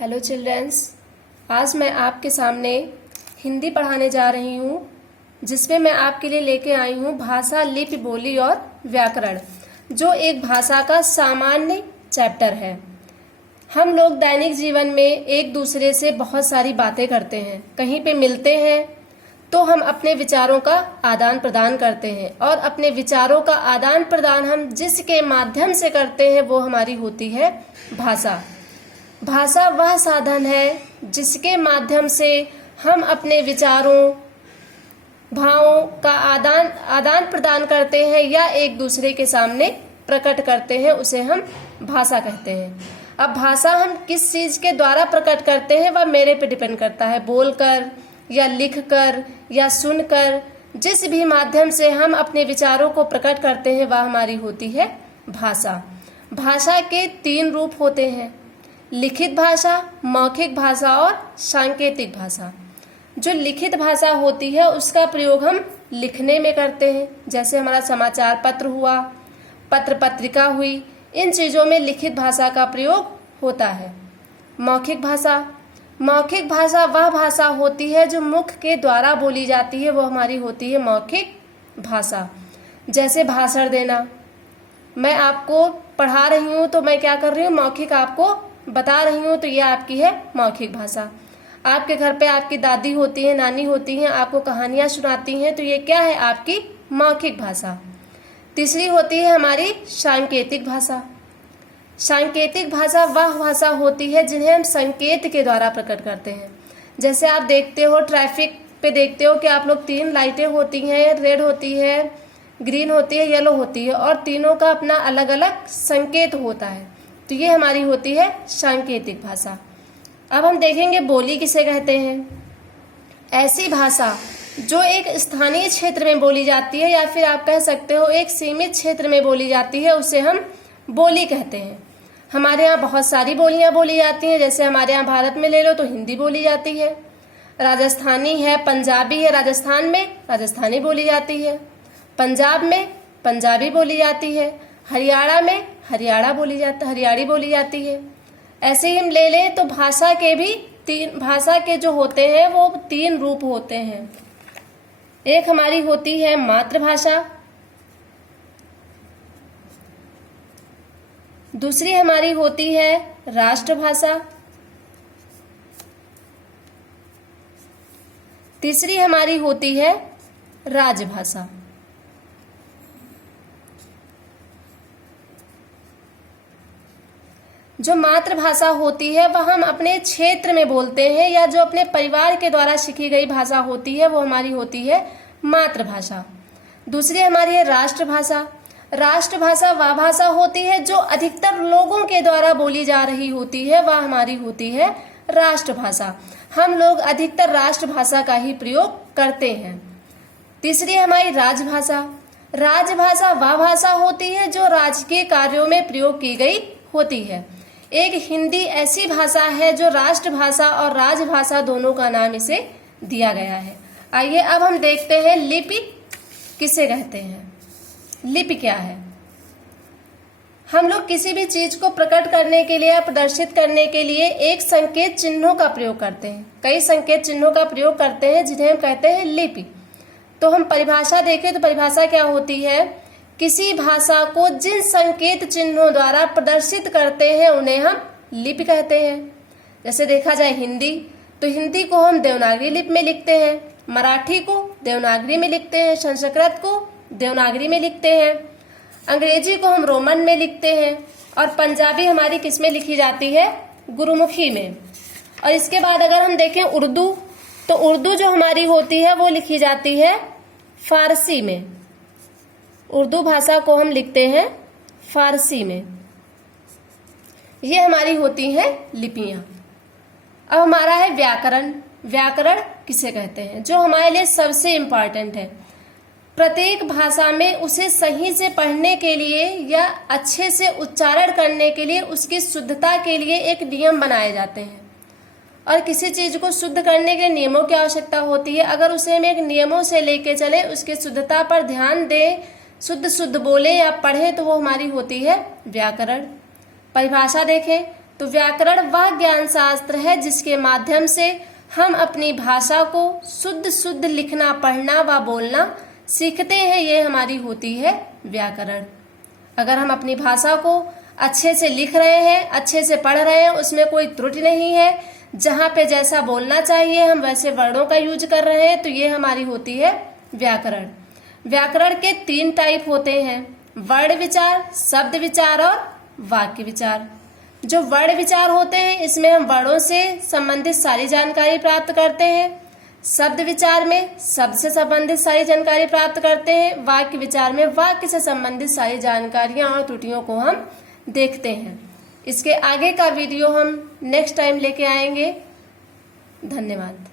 Hello children's, आज मैं आपके सामने हिंदी पढ़ाने जा रही हूँ, जिसमें मैं आपके लिए लेके आई हूँ भाषा, लिपि, बोली और व्याकरण, जो एक भाषा का सामान्य चैप्टर है। हम लोग दैनिक जीवन में एक दूसरे से बहुत सारी बातें करते हैं, कहीं पे मिलते हैं तो हम अपने विचारों का आदान प्रदान करते हैं, और अपने विचारों का आदान प्रदान हम जिसके माध्यम से करते हैं वो हमारी होती है भाषा। भाषा वह साधन है जिसके माध्यम से हम अपने विचारों, भावों का आदान प्रदान करते हैं या एक दूसरे के सामने प्रकट करते हैं, उसे हम भाषा कहते हैं। अब भाषा हम किस चीज के द्वारा प्रकट करते हैं वह मेरे पे डिपेंड करता है, बोलकर या लिखकर या सुनकर, जिस भी माध्यम से हम अपने विचारों को प्रकट करते हैं वह हमारी होती है भाषा। भाषा के 3 रूप होते हैं: लिखित भाषा, मौखिक भाषा और सांकेतिक भाषा। जो लिखित भाषा होती है उसका प्रयोग हम लिखने में करते हैं, जैसे हमारा समाचार पत्र हुआ, पत्र पत्रिका हुई, इन चीजों में लिखित भाषा का प्रयोग होता है। मौखिक भाषा वह भाषा होती है जो मुख के द्वारा बोली जाती है, वो हमारी होती है मौखिक भाषा। जैसे भाषण देना, मैं आपको पढ़ा रही हूँ तो मैं क्या कर रही हूँ, मौखिक आपको बता रही हूँ, तो ये आपकी है मौखिक भाषा। आपके घर पे आपकी दादी होती है, नानी होती हैं, आपको कहानियां सुनाती हैं, तो ये क्या है, आपकी मौखिक भाषा। तीसरी होती है हमारी सांकेतिक भाषा। सांकेतिक भाषा वह भाषा होती है जिन्हें हम संकेत के द्वारा प्रकट करते हैं। जैसे आप देखते हो ट्रैफिक पे, देखते हो कि आप लोग 3 लाइटें होती हैं, रेड होती है, ग्रीन होती है, येलो होती है, और तीनों का अपना अलग अलग संकेत होता है, तो ये हमारी होती है सांकेतिक भाषा। अब हम देखेंगे बोली किसे कहते हैं। ऐसी भाषा जो एक स्थानीय क्षेत्र में बोली जाती है, या फिर आप कह सकते हो एक सीमित क्षेत्र में बोली जाती है, उसे हम बोली कहते हैं। हमारे यहाँ बहुत सारी बोलियां बोली जाती हैं, जैसे हमारे यहाँ भारत में ले लो तो हिंदी बोली जाती है, राजस्थानी है, पंजाबी है, राजस्थान में राजस्थानी बोली जाती है, पंजाब में पंजाबी बोली जाती है, हरियाणा में हरियाणी बोली जाती है। ऐसे ही हम ले लें तो भाषा के जो होते हैं वो 3 रूप होते हैं। एक हमारी होती है मातृभाषा, दूसरी हमारी होती है राष्ट्रभाषा, तीसरी हमारी होती है राजभाषा। जो मातृभाषा होती है वह हम अपने क्षेत्र में बोलते हैं, या जो अपने परिवार के द्वारा सीखी गई भाषा होती है वो हमारी होती है मातृभाषा। दूसरी हमारी है राष्ट्रभाषा। राष्ट्रभाषा वह भाषा होती है जो अधिकतर लोगों के द्वारा बोली जा रही होती है, वह हमारी होती है राष्ट्रभाषा। हम लोग अधिकतर राष्ट्रभाषा का ही प्रयोग करते हैं। तीसरी हमारी राजभाषा। राजभाषा वह भाषा होती है जो राजकीय कार्यों में प्रयोग की गई होती है। एक हिंदी ऐसी भाषा है जो राष्ट्रभाषा और राजभाषा दोनों का नाम इसे दिया गया है। आइए अब हम देखते हैं लिपि किसे कहते हैं। लिपि क्या है? हम लोग किसी भी चीज को प्रकट करने के लिए या प्रदर्शित करने के लिए एक संकेत चिन्हों का प्रयोग करते हैं। कई संकेत चिन्हों का प्रयोग करते हैं जिन्हें हम कहते हैं लिपि। तो हम परिभाषा देखें तो परिभाषा क्या होती है, किसी भाषा को जिन संकेत चिन्हों द्वारा प्रदर्शित करते हैं उन्हें हम लिपि कहते हैं। जैसे देखा जाए हिंदी, तो हिंदी को हम देवनागरी लिपि में लिखते हैं, मराठी को देवनागरी में लिखते हैं, संस्कृत को देवनागरी में लिखते हैं, अंग्रेजी को हम रोमन में लिखते हैं, और पंजाबी हमारी किस में लिखी जाती है, गुरुमुखी में। और इसके बाद अगर हम देखें उर्दू, तो उर्दू जो हमारी होती है वो लिखी जाती है फारसी में। उर्दू भाषा को हम लिखते हैं फारसी में। ये हमारी होती हैं लिपियां। अब हमारा है व्याकरण। व्याकरण किसे कहते हैं? जो हमारे लिए सबसे इम्पॉर्टेंट है। प्रत्येक भाषा में उसे सही से पढ़ने के लिए या अच्छे से उच्चारण करने के लिए, उसकी शुद्धता के लिए एक नियम बनाए जाते हैं। और किसी चीज को शुद्ध करने के नियमों की आवश्यकता होती है। अगर उसे हम एक नियमों से लेके चले, उसकी शुद्धता पर ध्यान दें, शुद्ध बोले या पढ़े, तो वो हमारी होती है व्याकरण। परिभाषा देखें तो व्याकरण वह ज्ञान शास्त्र है जिसके माध्यम से हम अपनी भाषा को शुद्ध लिखना, पढ़ना व बोलना सीखते हैं। ये हमारी होती है व्याकरण। अगर हम अपनी भाषा को अच्छे से लिख रहे हैं, अच्छे से पढ़ रहे हैं, उसमें कोई त्रुटि नहीं है, जहाँ पे जैसा बोलना चाहिए हम वैसे वर्डों का यूज कर रहे हैं, तो ये हमारी होती है व्याकरण। व्याकरण के 3 टाइप होते हैं, वर्ण विचार, शब्द विचार और वाक्य विचार। जो वर्ण विचार होते हैं इसमें हम वर्णों से संबंधित सारी जानकारी प्राप्त करते हैं। शब्द विचार में शब्द से संबंधित सारी जानकारी प्राप्त करते हैं। वाक्य विचार में वाक्य से संबंधित सारी जानकारियां और त्रुटियों को हम देखते हैं। इसके आगे का वीडियो हम नेक्स्ट टाइम लेके आएंगे। धन्यवाद।